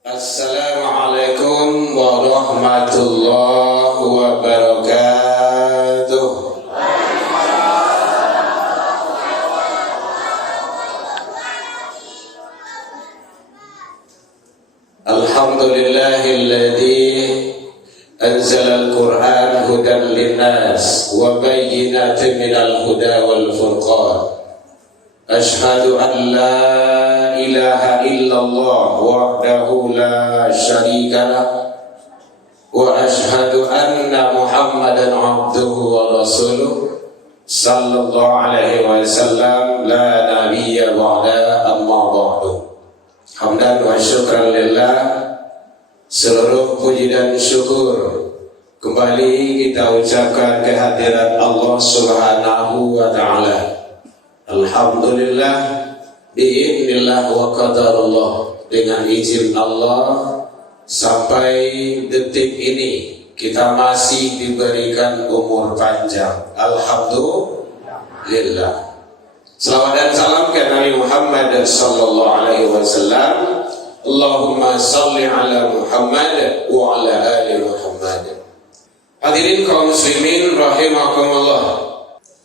Assalamualaikum warahmatullahi wabarakatuh. Alhamdulillahilladzi anzala al-Qur'an hudan linnas wa bayyinatin minal huda wal furqan. Ashhadu an la ilaha illallah wahdahu la syarika lah wa ashhadu anna Muhammadan abduhu wa rasuluh sallallahu alaihi wasallam la nabiyya ba'da amma ba'du. Hamdan wa syukran lillah, seluruh puji dan syukur kembali kita ucapkan kehadirat Allah Subhanahu wa ta'ala. Alhamdulillah, biiznillah wa qadarullah, dengan izin Allah sampai detik ini kita masih diberikan umur panjang. Alhamdulillah. Selawat dan salam ke Nabi Muhammad sallallahu alaihi wasallam. Allahumma salli ala Muhammad wa ala ali Muhammad. Hadirin kaum muslimin rahimakumullah.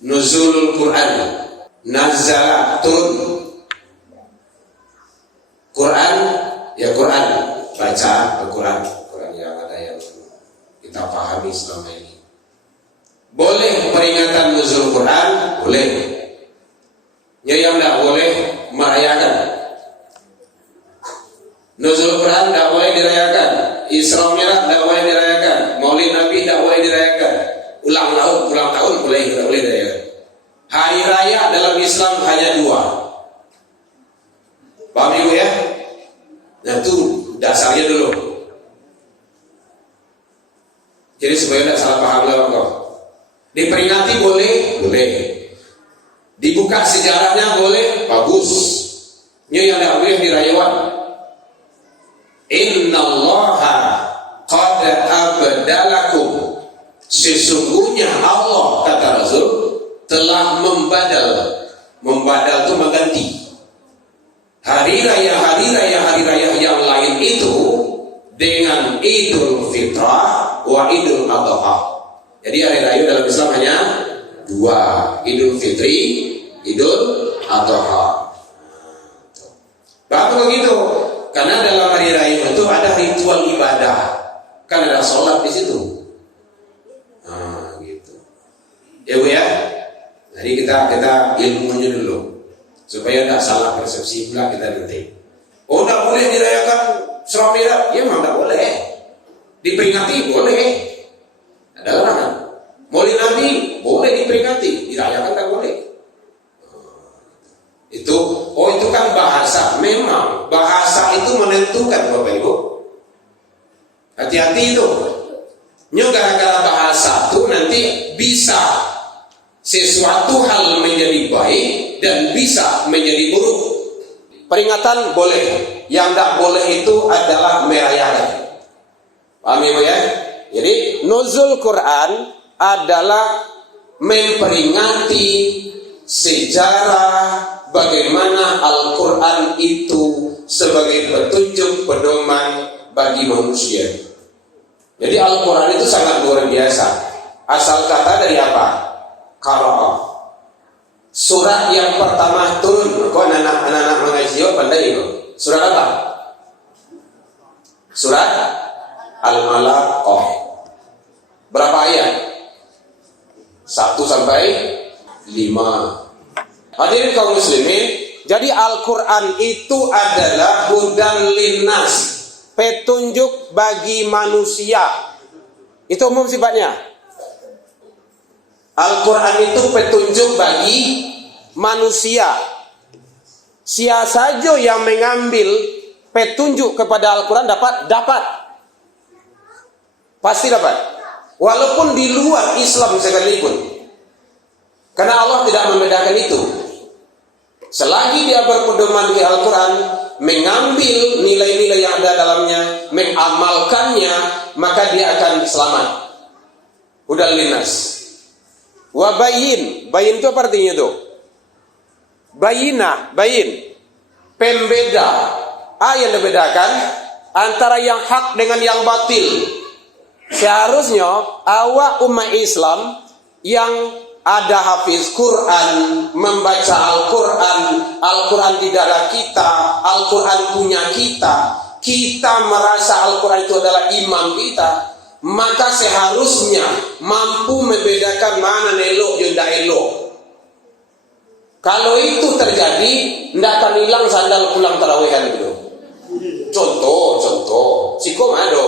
Nuzulul Quran, nazala, turun Quran, ya Quran, baca Al-Quran, Quran yang ada yang kita pahami selama ini. Boleh peringatan nuzul Quran, boleh. Yang tidak boleh merayakan nuzul Quran, tidak boleh dirayakan. Isra Mi'raj tidak boleh dirayakan. Maulid Nabi tidak boleh dirayakan. Ulang tahun boleh, tidak boleh dirayakan. Hari raya dalam Islam hanya dua. Paham ibu ya? Nah itu dasarnya dulu. Jadi supaya tidak salah paham lah kau. Diperingati boleh, boleh. Dibuka sejarahnya boleh, bagus. Ini yang tidak boleh dirayakan. Innallaha qad abdalakum, sesungguhnya Allah, kata Rasul, telah membadal itu mengganti hari raya yang lain itu dengan Idul Fitrah wa Idul Adha. Jadi hari raya dalam Islam hanya dua, Idul Fitri, Idul Adha. Kenapa begitu? Karena dalam hari raya itu ada ritual ibadah, kan ada sholat di situ. Nah, gitu. Ya Bu ya. Jadi kita ilmunya dulu supaya tidak salah persepsi pula kita nanti. Oh, tidak boleh dirayakan Isra Mi'raj, ya memang tidak boleh. Diperingati boleh. Ada larangan. Maulid Nabi boleh diperingati, dirayakan tidak boleh. Itu kan bahasa. Memang bahasa itu menentukan Bapak Ibu. Hati-hati itu. Gara-gara bahasa itu nanti bisa sesuatu hal menjadi baik dan bisa menjadi buruk. Peringatan boleh, yang tidak boleh itu adalah merayakan. Paham Ibu ya? Jadi nuzul Quran adalah memperingati sejarah bagaimana Al-Quran itu sebagai petunjuk pedoman bagi manusia. Jadi Al-Quran itu sangat luar biasa. Asal kata dari apa? Qara'a. Surat yang pertama turun. Kok anak-anak mengaji pandai itu? Surat apa? Surat Al-Alaqah. Berapa ayat? 1 sampai 5. Hadirin kaum muslimin, jadi Al-Quran itu adalah hudan linnas, petunjuk bagi manusia. Itu umum sifatnya. Al-Quran itu petunjuk bagi manusia. Siapa saja yang mengambil petunjuk kepada Al-Quran dapat. Pasti dapat. Walaupun di luar Islam sekalipun. Karena Allah tidak membedakan itu. Selagi dia berpedoman di Al-Quran, mengambil nilai-nilai yang ada dalamnya, mengamalkannya, maka dia akan selamat. Hudal linnas. Wa bayin itu apa artinya itu? Bayin, pembeda. Yang membedakan antara yang hak dengan yang batil. Seharusnya awak umat Islam yang ada hafiz Quran, membaca Al-Quran, Al-Quran di dada kita, Al-Quran punya kita merasa Al-Quran itu adalah imam kita, maka seharusnya mampu membedakan mana elok dan tidak elok. Kalau itu terjadi, tidak akan hilang sandal pulang tarawehan itu. Contoh, sikom ada,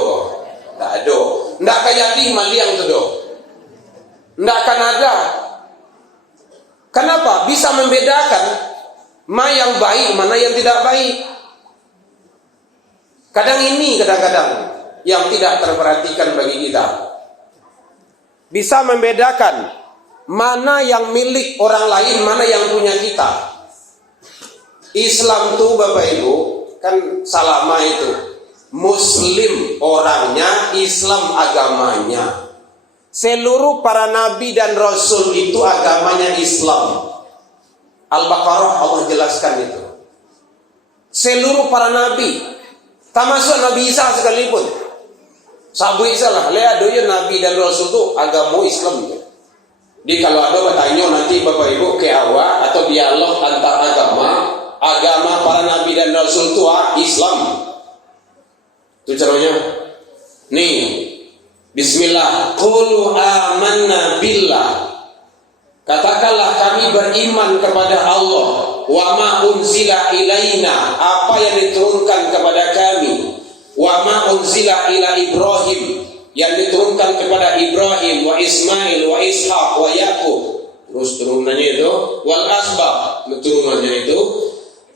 tidak ada, tidak akan jadi maliang itu do, tidak akan ada. Kenapa? Bisa membedakan mana yang baik, mana yang tidak baik. Kadang-kadang yang tidak terperhatikan bagi kita. Bisa membedakan mana yang milik orang lain, mana yang punya kita. Islam tuh Bapak Ibu, kan salama itu. Muslim orangnya, Islam agamanya. Seluruh para nabi dan rasul itu agamanya Islam. Al-Baqarah Allah jelaskan itu. Seluruh para nabi, termasuk Nabi Isa sekalipun. Sabu Isa lah, lihat doya nabi dan rasul itu agama Islam. Jadi kalau ada bertanya nanti Bapak Ibu ke awak atau dialog antar agama para nabi dan rasul itu Islam. Itu caranya. Nih, Bismillah, qulu amanna billah. Katakanlah kami beriman kepada Allah. Wa ma unzila ilaina, apa yang diturunkan kepada kami. Wa ma unzila ila Ibrahim, yang diturunkan kepada Ibrahim, wa Ismail, wa Ishaq, wa Yaqub. Terus turunannya itu wal asbab, turunannya itu.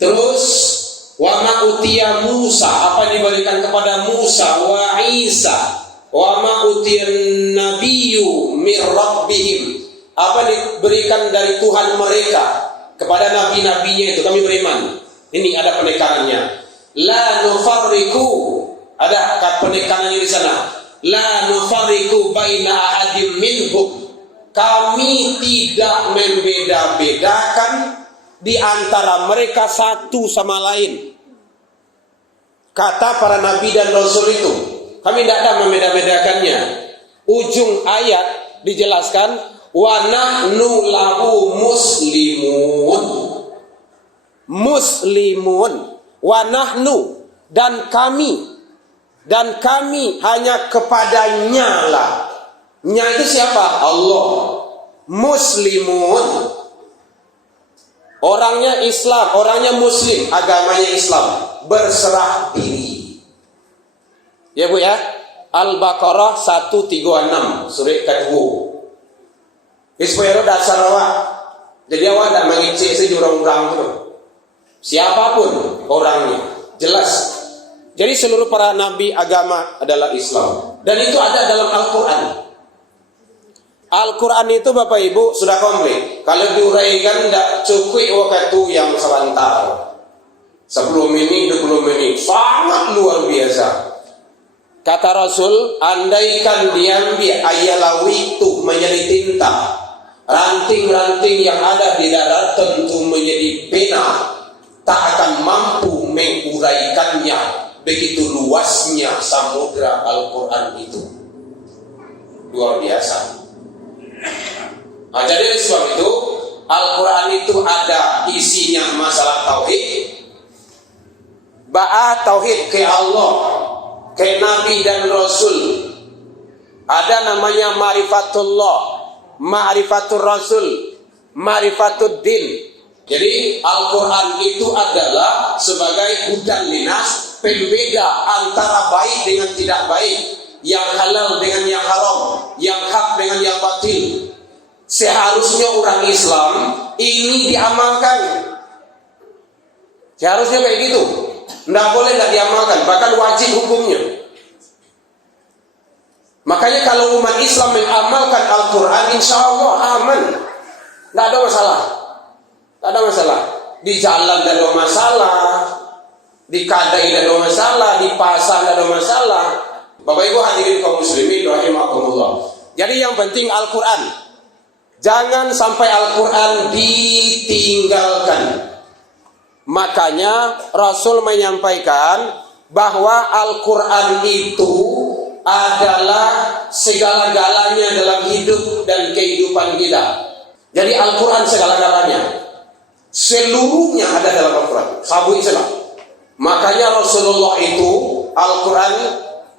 Terus wa ma utiya Musa, apa yang diberikan kepada Musa, wa Isa. Wa ma utiyan nabiyyu mir rabbihim, apa diberikan dari Tuhan mereka kepada nabi-nabinya itu kami beriman. Ini ada penekanannya. La nufarriqu, ada penekanannya di sana. La nufarriqu baina ahadim minhum, kami tidak membeda-bedakan di antara mereka satu sama lain. Kata para nabi dan rasul itu, kami tidak ada membeda-bedakannya. Ujung ayat dijelaskan, wa nahnu lahu muslimun. Muslimun, wa nahnu, dan kami hanya kepadanya lah. Nya itu siapa? Allah. Muslimun, orangnya Islam, orangnya Muslim, agamanya Islam, berserah diri. Ya Bu ya, Al-Baqarah 136 surat kedua. Ispoero dasar awak. Jadi awak tidak mengicik sejurang-urang itu. Siapapun orangnya, jelas. Jadi seluruh para nabi agama adalah Islam. Dan itu ada dalam Al-Quran. Al-Quran itu Bapak Ibu sudah komplit. Kalau diuraikan tidak cukup waktu yang sebentar. 10 menit, 20 menit. Sangat luar biasa. Kata Rasul, andaikan diambil ayalawi itu menjadi tinta, ranting-ranting yang ada di darat tentu menjadi pena, tak akan mampu menguraikannya. Begitu luasnya samudra Al-Quran itu. Luar biasa. Nah, jadi oleh sebab itu Al-Quran itu ada isinya masalah tauhid, tauhid ke Allah, ke Nabi dan Rasul. Ada namanya ma'rifatullah, ma'rifatul Rasul, ma'rifatul din. Jadi Al-Quran itu adalah sebagai hudan linas, pembeda antara baik dengan tidak baik, yang halal dengan yang haram, yang hak dengan yang batil. Seharusnya orang Islam ini diamalkan. Seharusnya kayak gitu. Tidak boleh tidak diamalkan, bahkan wajib hukumnya. Makanya kalau umat Islam mengamalkan Al-Quran, insya Allah aman. Tidak ada masalah. Tidak ada masalah. Di jalan tidak ada masalah, di kadai tidak ada masalah, di pasar tidak ada masalah. Bapak Ibu hadirin kaum muslimin rahimakumullah. Jadi yang penting Al-Quran. Jangan sampai Al-Quran ditinggalkan. Makanya Rasul menyampaikan, bahwa Al-Quran itu adalah segala-galanya dalam hidup dan kehidupan kita. Jadi Al-Quran segala-galanya, seluruhnya ada dalam Al-Quran. Sabu Islam. Makanya Rasulullah itu Al-Quran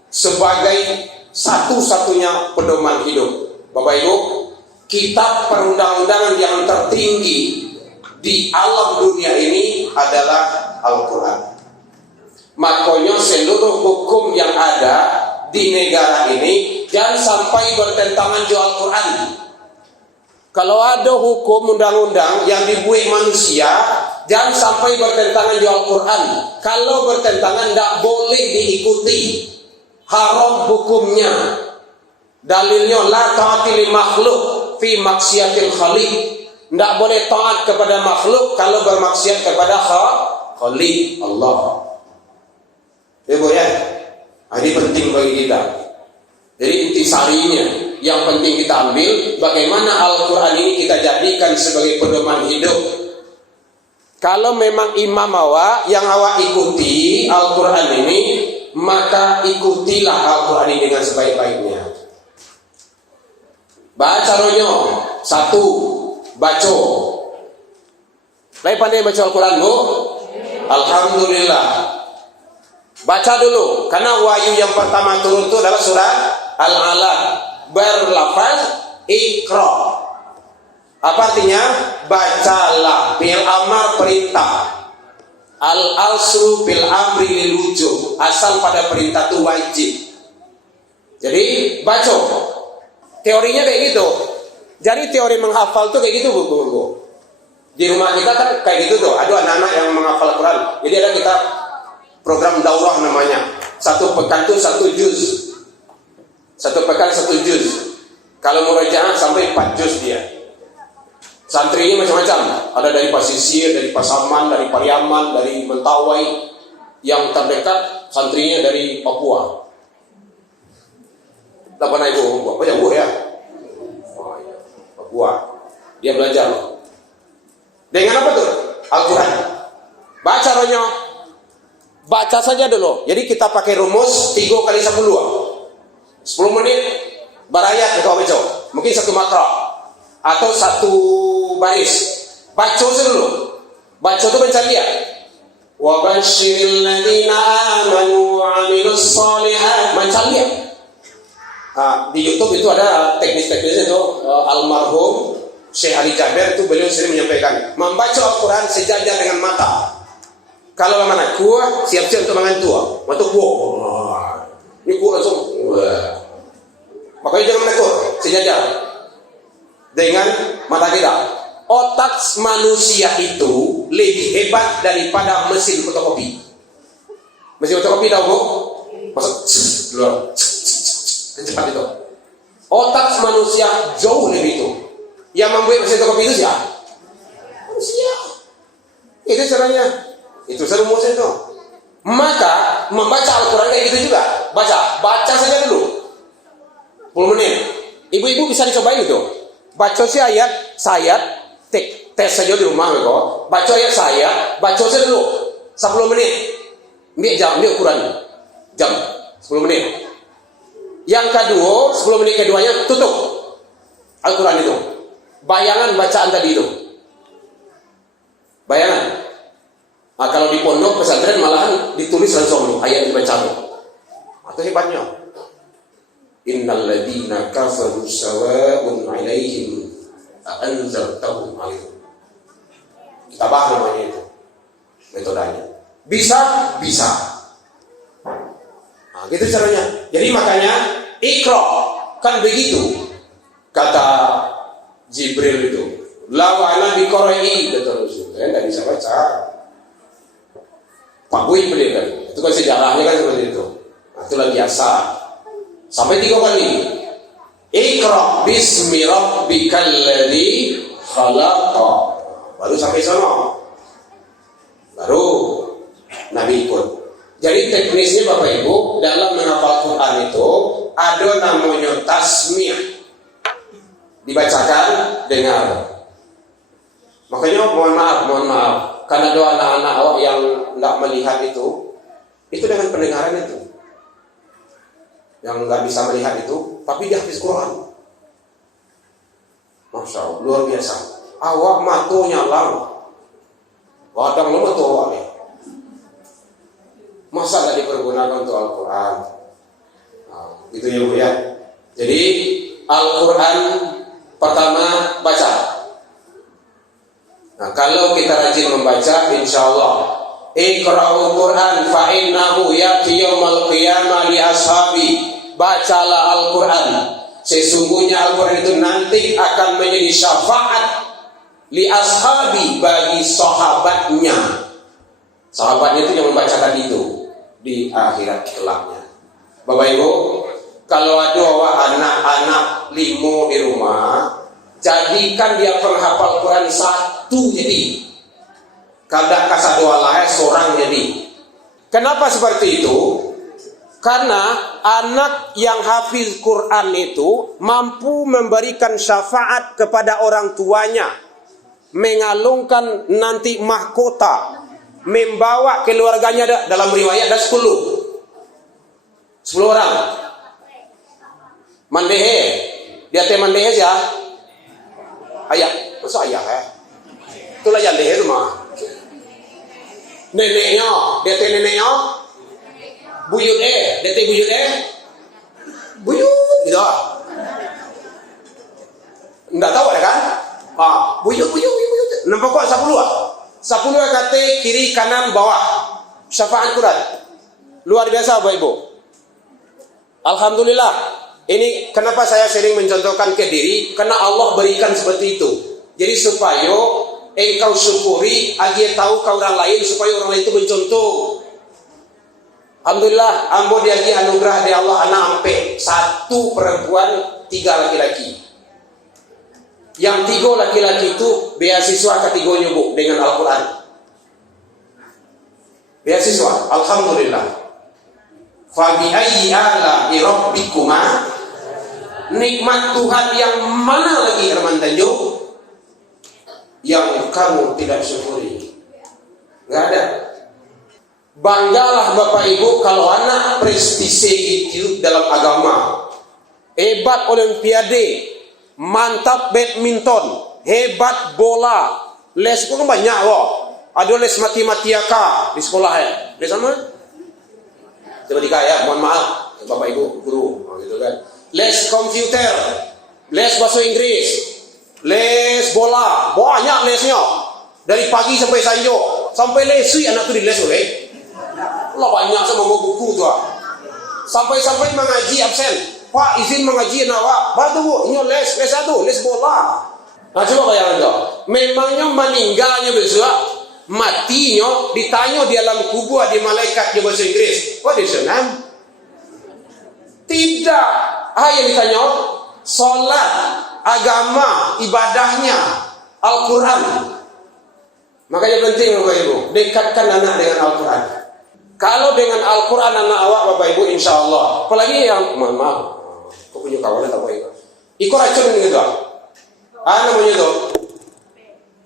sebagai satu-satunya pedoman hidup. Bapak Ibu, kitab perundang-undangan yang tertinggi di alam dunia ini adalah Al-Quran. Makanya seluruh hukum yang ada di negara ini jangan sampai bertentangan dengan Al-Quran. Kalau ada hukum undang-undang yang dibuat manusia, jangan sampai bertentangan dengan Al-Quran. Kalau bertentangan, tidak boleh diikuti. Haram hukumnya. Dalilnya, la ta'ati li makhluk fi maksiatil khaliq. Tidak boleh taat kepada makhluk kalau bermaksiat kepada khaliq Allah. Ibu ya, ini penting bagi kita. Jadi intisarinya yang penting kita ambil, bagaimana Al-Quran ini kita jadikan sebagai pedoman hidup. Kalau memang imam awak yang awak ikuti Al-Quran ini, maka ikutilah Al-Quran ini dengan sebaik-baiknya. Baca ronyo, satu, baca. Lai pandai baca Al-Quran, Bu? Alhamdulillah. Baca dulu, karena wahyu yang pertama turun itu adalah surat Al-Alaq, berlafaz Iqra. Apa artinya? Bacalah, bil amar perintah. Al-asru bil amri lil wujub, asal pada perintah itu wajib. Jadi baca. Teorinya kayak gitu. Jadi teori menghafal tuh kayak gitu, Bu. Di rumah kita kan kayak gitu tuh. Ada anak-anak yang menghafal Quran. Jadi ada kita program daurah namanya. Satu pekan tuh 1 juz. 1 pekan 1 juz. Kalau murojaah sampai 4 juz dia. Santrinya macam-macam. Ada dari Pasisir, dari Pasaman, dari Pariaman, dari Mentawai. Yang terdekat santrinya dari Papua. Tak pernah ibu, banyak bu ya. Papua. Dia belajar. Dengan apa tuh? Al-Quran. Baca ronyo. Baca saja dulu. Jadi kita pakai rumus 3 kali 10. 10 menit berayat kita baca. Mungkin 1 makro atau 1 baris. Baca saja dulu. Baca itu baca dia. Wa basyiril ladzina amanu wa 'amilus shalihat. Baca dia. Di YouTube itu ada teknis-teknisnya itu. Almarhum Syekh Ali Jaber itu beliau sering menyampaikan, membaca Al-Quran sejajar dengan mata. Kalau mana kuah, siap-siap untuk makan tua. Waktu kuah, ini kuah langsung. Makanya jangan menekur, sejajar dengan mata kita. Otak manusia itu lebih hebat daripada mesin fotokopi. Mesin fotokopi tahu bu? Masuk keluar, cepat itu. Otak manusia jauh lebih itu. Yang membuat mesin fotokopi itu siapa? Manusia. Itu caranya. Itu serumusnya itu. Maka membaca Al-Quran kayak gitu juga. Baca saja dulu 10 menit. Ibu-ibu bisa dicobain itu. Baca si ayat, tes saja di rumah kok. Baca ayat baca saja dulu 10 menit. Ambil jam, ambil ukuran jam 10 menit. Yang kedua, 10 menit keduanya tutup Al-Quran itu. Bayangan bacaan tadi itu. Bayangan. Nah, kalau di pondok pesantren malahan ditulis langsung ayat dibaca. Atau hebatnya. Innal ladzina kafaru sawa'un 'alaihim a'anzartahum 'alaihim. Kita bahas namanya itu. Metodenya. Bisa. Nah, gitu caranya. Jadi makanya Iqra kan begitu. Kata Jibril itu. La wa'ala biqara'i kata Rasul. Enggak bisa baca. Pak Boy beli kan, itu kan sejarahnya kan seperti itu. Nah, itulah biasa. Sampai 3 kali. Iqra bismi rabbikal ladzi khalaq. Baru sampai sana. Baru Nabi ikut. Jadi teknisnya Bapak Ibu dalam menghafal Quran itu ada namanya tasmi'. Dibacakan dengar. Makanya mohon maaf. Karena ada anak-anak awak yang tidak melihat itu, Itu dengan pendengaran itu. Yang nggak bisa melihat itu, tapi dia hafiz Quran. Masya Allah, luar biasa. Awak matonya lang. Kadang lu matu awak nih. Masa nggak dipergunakan untuk Al-Quran? Nah, itu ya Bu ya. Jadi Al-Quran pertama baca. Nah, kalau kita rajin membaca, insya Allah Iqra'ul Quran fa innahu ya'ti yaumal qiyamah li ashabi. Bacalah Al-Quran. Sesungguhnya Al-Quran itu nanti akan menjadi syafaat li ashabi, bagi sahabatnya. Sahabatnya itu yang membaca tadi itu di akhirat kelaknya. Bapak Ibu, kalau ada anak-anak 5 di rumah, jadikan dia penghafal Quran 1 jadi. Kada kasadua lahir seorang jadi. Kenapa seperti itu? Karena anak yang hafiz Quran itu mampu memberikan syafaat kepada orang tuanya, mengalungkan nanti mahkota, membawa keluarganya. Dalam riwayat ada 10 orang. Mandehe, dia teh mandehe ya. Ayah, masa ayah ya? Itulah yang dehe rumah. Neneknya, dia teh neneknya. Buyut dia teh buyut buyut gitu. Enggak tahu ada kan? Buyut. Nampak kok 10 kata kiri kanan bawah. Syafaat Quran. Luar biasa Bapak Ibu. Alhamdulillah. Ini kenapa saya sering mencontohkan ke diri, karena Allah berikan seperti itu. Jadi supaya engkau syukuri, agi tahu kau orang lain, supaya orang lain itu mencontoh. Alhamdulillah, ambo diagi anugerah dari Allah anak ampe 1 perempuan 3 laki-laki. Yang 3 laki-laki itu beasiswa ketiganya Bu dengan Al-Quran. Beasiswa, alhamdulillah. Fa bi ayyi ala'i rabbikuma, nikmat Tuhan yang mana lagi Herman Tanjung yang kamu tidak syukuri? Enggak ada. Banggalah Bapak Ibu kalau anak prestise itu dalam agama. Hebat olimpiade, mantap badminton, hebat bola. Les itu kan banyak kok. Ada les matematika di sekolah ya. Les sama? Matematika ya, mohon maaf Bapak Ibu guru, gitu kan. Les komputer, les bahasa Inggris, les bola, banyak lesnya. Dari pagi sampai sanjo, sampai lesui anak itu di les oleh. Allah banyak sama buku tuh. Sampai mengaji absen. Pak izin mengaji anak. Batu Bu, ini les 1, les bola. Nah coba bayangkan tuh. Memangnya meninggalnya besok, matinya ditanya di alam kubur di malaikat di bahasa Inggris. What is your name? Tidak. Yang ditanya salat, agama, ibadahnya, Al-Quran. Makanya penting Bapak Ibu, dekatkan anak dengan Al-Quran. Kalau dengan Al-Quran anak awak Bapak Ibu insya Allah. Apalagi yang mohon maaf, kok punya kawan tak Bapak Ibu. Ikut racun gitu. Namanya itu.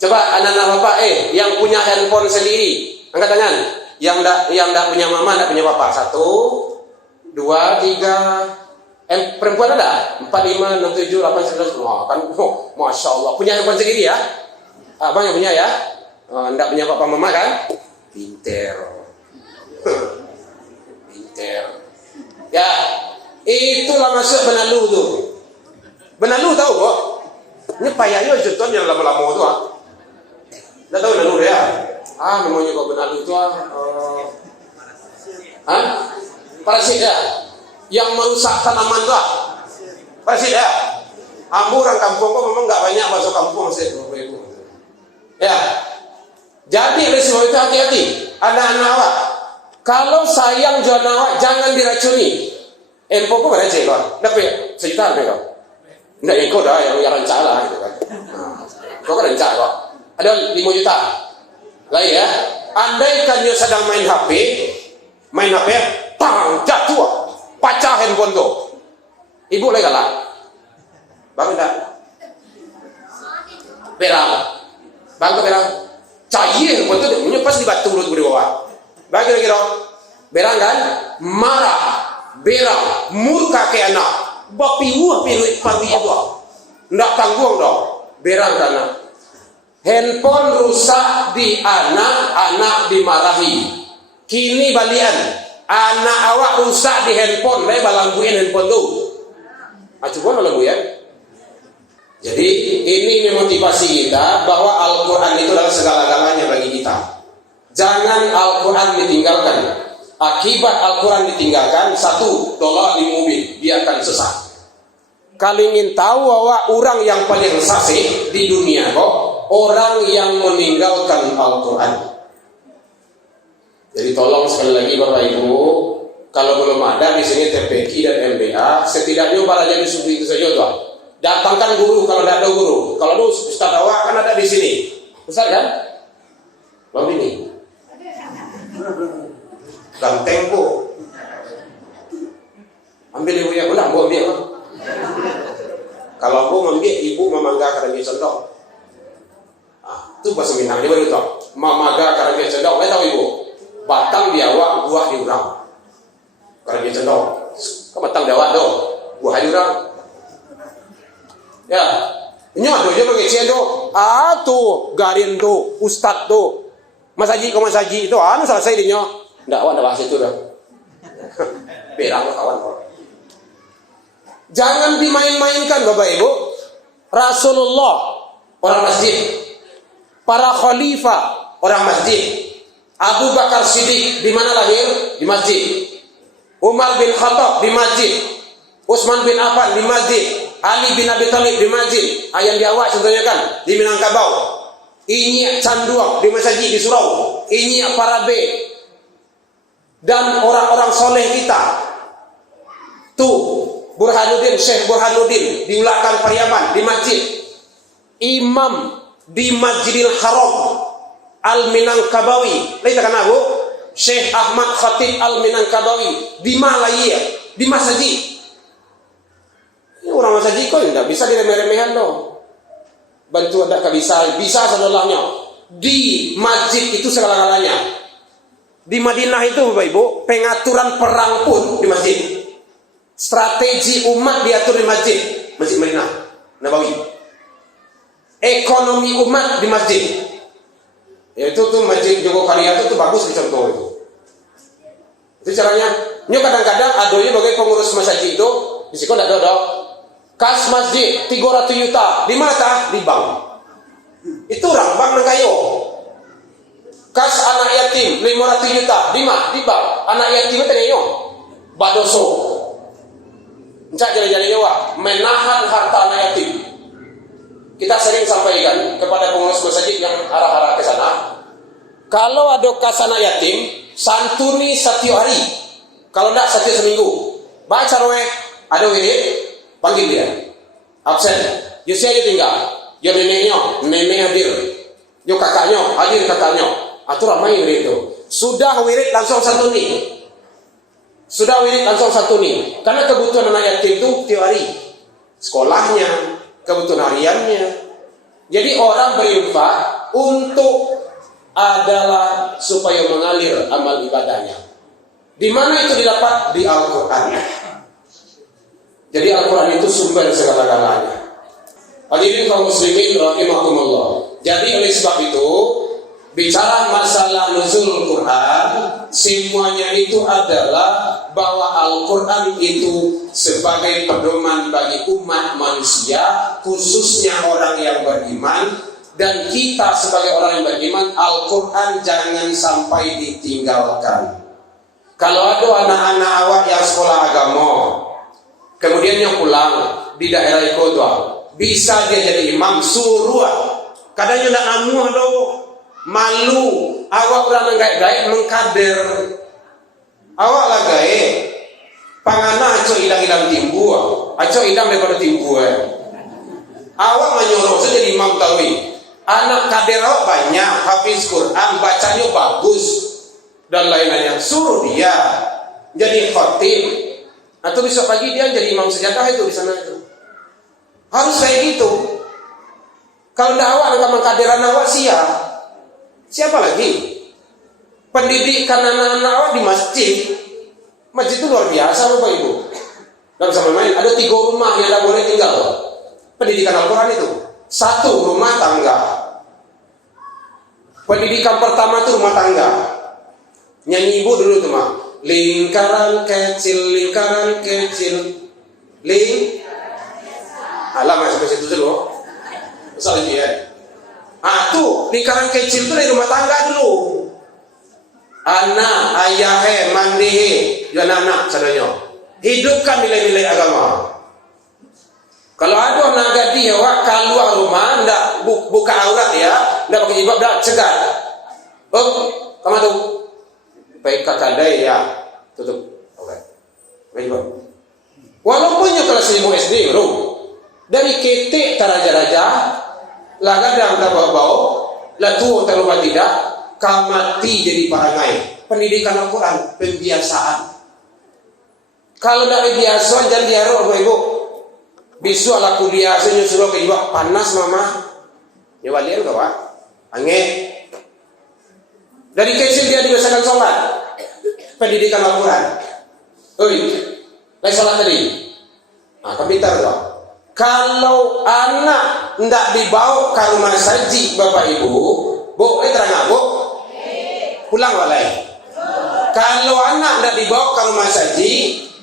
Coba anak-anak Bapak yang punya handphone sendiri, angkat tangan. Yang enggak punya mama, enggak punya papa. 1, 2, 3. Perempuan ada? 4, 5, 6, 7, 8, 9. Wah, kan Masya Allah. Punya handphone sendiri ya? Abang yang punya ya? Enggak punya papa mama kan? Pinter. Ya, itulah masuk benalu tuh. Benalu tahu kok? Ini payahnya contohnya yang lama-lama tuh. Nggak tahu benalu ya? Namanya kok benalu itu parasit ya? Yang merusak tanaman tuh. Parasit ya? Ambu orang kampung kok memang nggak banyak masuk kampung sih. Ya. Jadi oleh sebab itu hati-hati. Anak-anak awak, kalau sayang jual awak jangan diracuni. Empok kok ada cek kok. Tapi sejuta apa kok? Enggak yang kau dah yang rancak lah gitu kan. Kau kan rancak kok. Ada 5 juta. Lagi ya. Andaikan dia sedang main HP, tang jatuh, pecah handphone tu. Ibu lagi kalah. Bang enggak. Berang. Bang berang. Cair handphone tu dia pas di batu dulu di bawah. Bagi lagi dong. Berang kan? Marah, berang, murka ke anak. Bapiwah piruit pagi itu. Ndak tanggung dong. Berang kan? Handphone rusak di anak dimarahi. Kini balian, anak awak rusak di handphone, saya balangguin handphone tu. Coba balangguin. Jadi ini memotivasi kita bahwa Al-Quran itu adalah segala-galanya bagi kita. Jangan Al-Quran ditinggalkan. Akibat Al-Quran ditinggalkan, satu, tolak di mobil, dia akan sesat. Kalau ingin tahu bahwa orang yang paling sesat di dunia kok, orang yang meninggalkan Al-Quran. Jadi tolong sekali lagi Bapak Ibu, kalau belum ada di sini TPQ dan MBA, setidaknya para jadi subuh itu saja tuh. Datangkan guru kalau tidak ada guru. Kalau lu Ustaz awak kan ada di sini. Ustaz kan? Bang ini. Dan tempo. Ambil ibu yang benar, bu ambil. Kalau bu ambil, ibu memangga karena dia contoh. Itu bahasa Minang dia baru tahu. Mamaga karena dia contoh, saya tahu ibu. Batang biawak, buah diurang. Karena dia contoh. Kau batang biawak tu, buah diurang. Ya, nyodo je mengecek tu. Tu garin tu, ustaz tu. Mas Haji itu, selesai dia nyoh. Ndak awak dah bahas itu dah. Berang kawan. Jangan dimain-mainkan Bapak Ibu. Rasulullah orang masjid. Para khalifah orang masjid. Abu Bakar Siddiq di mana lahir? Di masjid. Umar bin Khattab di masjid. Utsman bin Affan di masjid. Ali bin Abi Thalib di masjid. Ayam di awak contohnya kan di Minangkabau. Ini Canduang di masjid di Surau. Ini Parabe. Dan orang-orang soleh kita tuh Syekh Burhanuddin diulakan Pariaman di masjid. Imam di Masjidil Haram Al-Minangkabawi lihat kan aku Syekh Ahmad Khatib Al-Minangkabawi di Malaya di masjid. Ini orang masjid kok tidak bisa diremeh-remehan dong. Bantu ada bisa sadallahnya di masjid itu segala-galanya. Di Madinah itu Bapak Ibu, pengaturan perang pun di masjid. Strategi umat diatur di masjid. Masjid Madinah Nabawi. Ekonomi umat di masjid. Yaitu tuh Masjid Jogokarya itu bagus dicontoh itu. Itu caranya. Nyo kadang-kadang adonya bagi pengurus masjid itu, di sini tidak ada. Kas masjid 300 juta. Di mana tah? Di bank. Itu orang bank nang kayo. Kas anak yatim 500 juta. Di mana? Di bank. Anak yatim itu tengah badoso. Encak jadi-jadinya wah menahan harta anak yatim. Kita sering sampaikan kepada pengurus masjid yang arah-arah ke sana. Kalau ada kas anak yatim, santuni setiap hari. Kalau tidak setiap seminggu. Baca roe, ada wirid, panggil dia. Absen. Yo saya tinggal. Yo nenek hadir. Yo kakaknya, hadir kakaknya. Atau ramai wirid itu. Sudah wirid langsung santuni. Karena kebutuhan anak yatim itu tiap hari. Sekolahnya, kebutuhan hariannya. Jadi orang berinfak untuk adalah supaya mengalir amal ibadahnya. Di mana itu didapat? Di Al-Quran. Jadi Al-Quran itu sumber segala-galanya. Hadirin kaum muslimin rahimakumullah. Jadi oleh sebab itu bicara masalah nuzul Quran, semuanya itu adalah bahwa Al-Quran itu sebagai pedoman bagi umat manusia, khususnya orang yang beriman, dan kita sebagai orang yang beriman, Al-Quran jangan sampai ditinggalkan. Kalau ada anak-anak awak yang sekolah agama, kemudian yang pulang di daerah itu, bisa dia jadi imam, suruh. Kadang-kadang nak amuh doh. Malu, awak orang gaib mengkader. Awak lah gaib. Pangana aco hilang timbu, aco hilang daripada timbu. Awak menyuruh saya jadi imam tauhid. Anak kader awak banyak, hafiz Quran, bacanya bagus dan lain-lainnya. Suruh dia jadi khatib. Atau besok pagi dia jadi imam sejahtera itu di sana itu. Harus kayak gitu. Kalau tidak awak dengan mengkaderan awak siapa lagi? pendidikan anak-anak di masjid. Masjid itu luar biasa Bapak Ibu. Gak bisa main. Ada 3 rumah yang tidak boleh tinggal. Pendidikan Al-Quran itu. 1 rumah tangga. Pendidikan pertama itu rumah tangga. Nyanyi ibu dulu tuh mah. Lingkaran kecil, Alam sampai situ dulu. Besar lagi ya. Tuh lingkaran kecil itu dari rumah tangga dulu. Anak, ayah, mandi, dan anak sadanya. Hidupkan nilai-nilai agama. Kalau ada anak gadis ya, keluar rumah, ndak buka aurat ya, ndak pakai jilbab, ndak cegat. Kamu tuh, baik kakak ya, tutup. Oke, jilbab. Walaupun kelas 5 SD, bro, dari ketik taraja-raja, laga dan tak bau, latu terlupa tidak, kamati jadi parangai. Pendidikan Al-Quran, pembiasaan. Kalau dari biasa jangan diarok Bapak Ibu. Bisu ala kuliah saya suruh ke ibu panas mama. Ya walian ke Pak. Angin. Dari kecil dia dibiasakan sholat. Pendidikan Al-Quran. Lagi sholat tadi. Pintar loh. Kalau anak tidak dibawa ke rumah saji Bapak Ibu, terang Bu. Pulang walai. Kalau anak tidak dibawa ke rumah saji,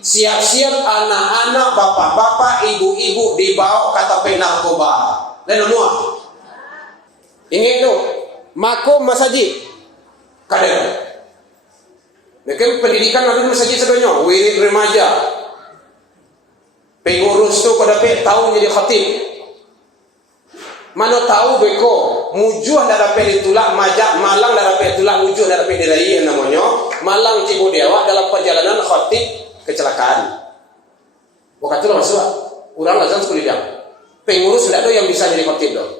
siap-siap anak-anak, bapak-bapak, ibu-ibu dibawa kata narkoba. Lain semua. Ini tu, mako masjid. Kader. Mereka pendidikan ada masjid sebenarnya, wirid remaja. Pengurus tu pada tahu jadi khatib. Mana tahu beko, mujuh dah dapat ditulak, majak malang dah dapat ditulak, mujuh dah dapat diraih namanya. Malang Cibu Dewa dalam perjalanan khatib kecelakaan. Waktu itu masuk, orang lazam sekolah dia. Pengurus tidak ada yang bisa jadi khatib dong.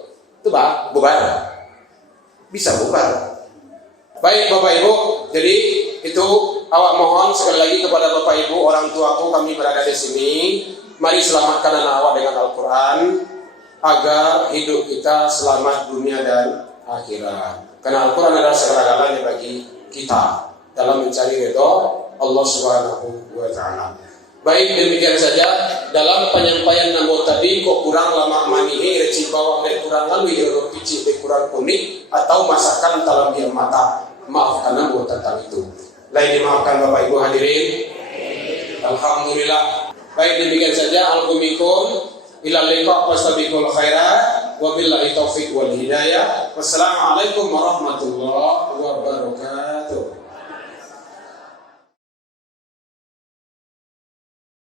Itu bubar. Bisa bubar. Baik Bapak Ibu, jadi itu awak mohon sekali lagi kepada Bapak Ibu, orang tuaku kami berada di sini. Mari selamatkan anak awak dengan Al-Quran agar hidup kita selamat dunia dan akhirat. Karena Al-Quran adalah segala-galanya bagi kita dalam mencari ridha Allah Subhanahu wa taala. Baik, demikian saja dalam penyampaian nombor tadi kok kurang lama manihe reci bawang dan kurang lalu hero pici kurang kuning atau masakan dalam biar mata. Maaf karena buat tentang itu. Lain dimaafkan Bapak Ibu hadirin. Alhamdulillah. Baik, demikian saja. Alhamdulillah. Ila liqa fastabiqul khairat wa billahi taufiq wal hidayah. Wassalamualaikum warahmatullahi wabarakatuh.